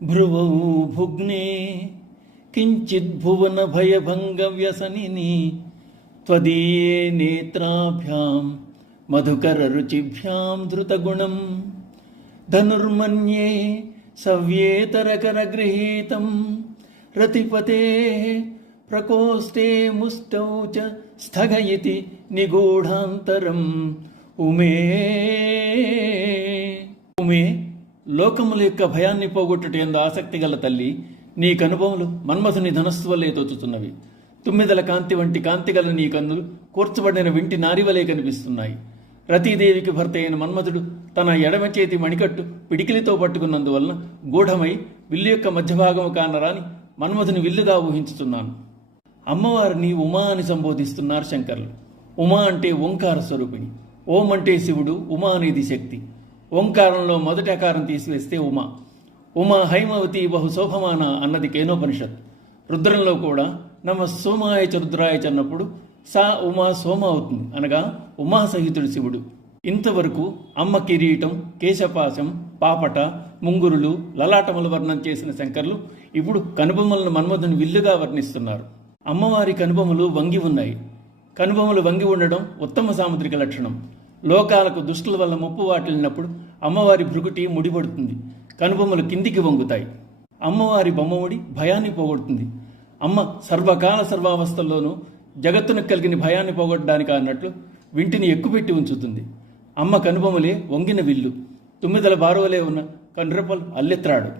భ్రువౌ భుగ్నే కించిద్భువన భయభంగవ్యసనిని త్వదీయే నేత్రాభ్యాం మధుకర రుచిభ్యాం ధృతగుణం ధనుర్మన్యే సవ్యేతరకర గృహీతం రతిపతే ప్రకోష్ఠే ముష్టౌ చ స్థగయతి నిగూఢాంతరం ఉమే ఉమే లోకముల యొక్క భయాన్ని పోగొట్టుటేందు ఆసక్తి గల తల్లి, నీ కనుబొమలు మన్మథుని ధనస్సు వల్లే తోచుతున్నవి. తుమ్మిదల కాంతి వంటి కాంతి గల నీ కన్నులు కూర్చబడిన వింటి నారివలే కనిపిస్తున్నాయి. రతీదేవికి భర్త అయిన మన్మథుడు తన ఎడమ చేతి మణికట్టు పిడికిలితో పట్టుకున్నందువలన గూఢమై విల్లు యొక్క మధ్యభాగము కానరాని మన్మథుని విల్లుగా ఊహించుతున్నాను. అమ్మవారిని ఉమా అని సంబోధిస్తున్నారు శంకర్లు. ఉమా అంటే ఓంకార స్వరూపిణి. ఓం అంటే శివుడు, ఉమా అనేది శక్తి. ఓంకారంలో మొదటి అకారం తీసివేస్తే ఉమా. ఉమా హైమవతి బహు శోభమాన అన్నది కేనోపనిషత్. రుద్రంలో కూడా నమ సోమాయ చ రుద్రాయ చన్నప్పుడు సా ఉమా సోమ అవుతుంది, అనగా ఉమా సహితుడు శివుడు. ఇంతవరకు అమ్మ కిరీటం, కేశపాశం, పాపట, ముంగురులు, లలాటములు వర్ణన చేసిన శంకర్లు ఇప్పుడు కనుబొమ్మలను మన్మథుని విల్లుగా వర్ణిస్తున్నారు. అమ్మవారి కనుబొమ్మలు వంగి ఉన్నాయి. కనుబొమ్మలు వంగి ఉండడం ఉత్తమ సాముద్రిక లక్షణం. లోకాలకు దుష్టుల వల్ల ముప్పు వాటిల్లినప్పుడు అమ్మవారి భృగుటి ముడిపడుతుంది, కనుబొమ్మలు కిందికి వంగుతాయి. అమ్మవారి బొమ్మముడి భయాన్ని పోగొడుతుంది. అమ్మ సర్వకాల సర్వావస్థల్లోనూ జగత్తును కలిగిన భయాన్ని పోగొట్టడానికి అన్నట్లు వింటిని ఎక్కుపెట్టి ఉంచుతుంది. అమ్మ కనుబొమ్మలే వంగిన విల్లు, తుమ్మిదల బారువలే ఉన్న కనురెప్పలు అల్లెత్రాడు.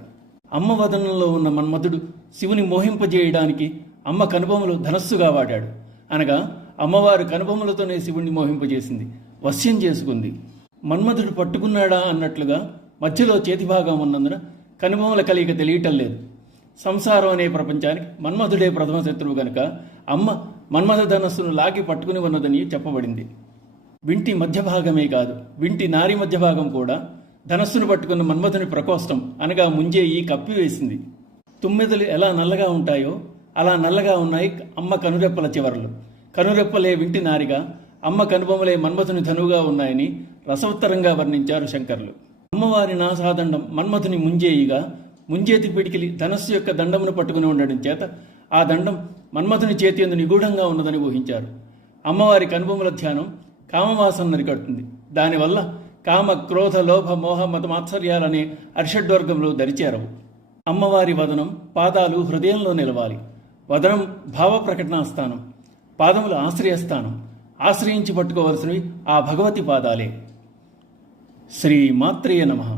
అమ్మ వదనంలో ఉన్న మన్మథుడు శివుని మోహింపజేయడానికి అమ్మ కనుబొమ్మలు ధనస్సుగా వాడాడు. అనగా అమ్మవారు కనుబొమ్మలతోనే శివుణ్ణి మోహింపజేసింది, వశ్యం చేసుకుంది. మన్మథుడు పట్టుకున్నాడా అన్నట్లుగా మధ్యలో చేతిభాగం ఉన్నందున కనుబొమ్మల కలిగిక తెలియటం లేదు. సంసారం అనే ప్రపంచానికి మన్మథుడే ప్రథమ శత్రువు గనుక అమ్మ మన్మథ ధనస్సును లాగి పట్టుకుని ఉన్నదని చెప్పబడింది. వింటి మధ్యభాగమే కాదు, వింటి నారి మధ్యభాగం కూడా ధనస్సును పట్టుకున్న మన్మథుని ప్రకోష్టం అనగా ముంజేయి కప్పివేసింది. తుమ్మెదలు ఎలా నల్లగా ఉంటాయో అలా నల్లగా ఉన్నాయి అమ్మ కనురెప్పల చివరలు. కనురెప్పలే వింటి నారిగా, అమ్మ కనుబొమ్మలే మన్మథుని ధనువుగా ఉన్నాయని రసవత్తరంగా వర్ణించారు శంకర్లు. అమ్మవారి నాసాదండం మన్మథుని ముంజేయిగా, ముంజేతి పిడికిలి ధనస్సు యొక్క దండమును పట్టుకుని ఉండడం చేత ఆ దండం మన్మథుని చేతి యందు నిగూఢంగా ఉన్నదని ఊహించారు. అమ్మవారి కనుబొమ్మల ధ్యానం కామవాసన నరికడుతుంది. దానివల్ల కామ, క్రోధ, లోభ, మోహ, మత మాత్సర్యాలనే అరిషడ్వర్గంలో దరిచేరవు. అమ్మవారి వదనం, పాదాలు హృదయంలో నిలవాలి. వదనం భావ ప్రకటనా స్థానం, పాదములు ఆశ్రయస్థానం. ఆశ్రయించి పట్టుకోవలసినవి ఆ భగవతి పాదాలే. శ్రీ మాత్రేయ నమః.